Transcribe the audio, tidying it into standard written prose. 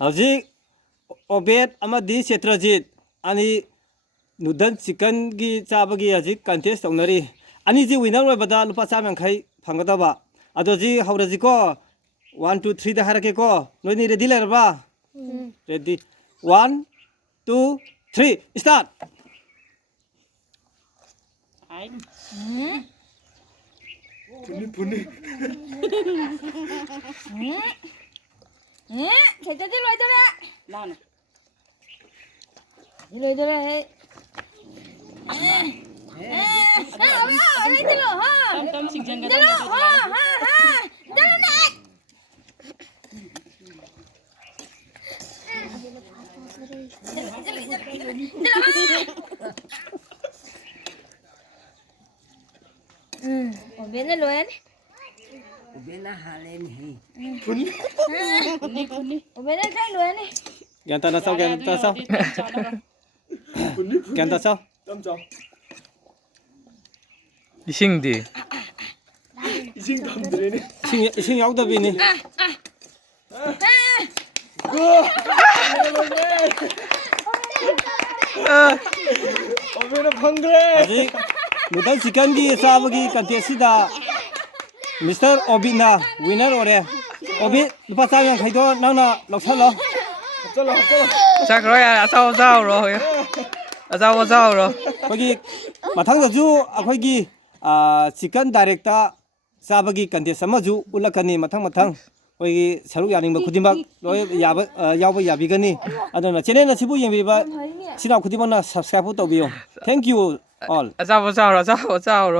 ꯍꯧꯖꯤꯛ ꯑꯣꯕꯦꯠ ꯑꯃꯗꯤ ꯁꯦꯇ꯭ꯔꯖꯤꯠ ꯑꯅꯤ ꯅꯨꯗꯜ ꯆꯤꯛꯀꯟꯒꯤ ꯆꯥꯕꯒꯤ ꯍꯧꯖꯤꯛ ꯀꯟꯇꯦꯁ ꯇꯧꯅꯔꯤ ꯑꯅꯤꯁꯤ ꯋꯤꯅꯔ ꯑꯣꯏꯕꯗ ꯂꯨꯄꯥ 150 ꯐꯪꯒꯗꯕ ꯑꯗꯣ ꯍꯧꯖꯤꯛ ꯍꯧꯔꯁꯤꯀꯣ 1 2 3ꯗ ꯍꯥꯏꯔꯛꯀꯦꯀꯣ ꯅꯣꯏꯅꯤ ready ꯂꯩꯔꯕ꯭ꯔꯥ ready 1 2 3 start 푸니 제자들 와이더라 나는 이러더라 해 Tâm xịt dân cái đó. bên này luôn bên là hà lên hì Kuni. bên này thấy luôn này Gyan ta na sao gyan ta sao gyan ta sao 땀져 이싱디 이징 땀들이네 이싱 야우다비니 어메나 방그레 아직 누들 치킨기 싸우기 컨테스트다 미스터 오빈나 위너 오래 오빈 루파 150도 나나 럭살러 합잘라 합잘라 자 그러야 아싸오자오로 아싸오자오로 거기 마탕다주 아거기 치킨 다이렉터 싸우기 컨테스트 아마주 올라가니 마탕 거기 서로 야닝바 쿠디막 로이 야바 야비가니 아도나 채널나 시부 예비바 시나 쿠디만나 subscribe 또 비요 thank you all 아싸오자오로 아싸오자오로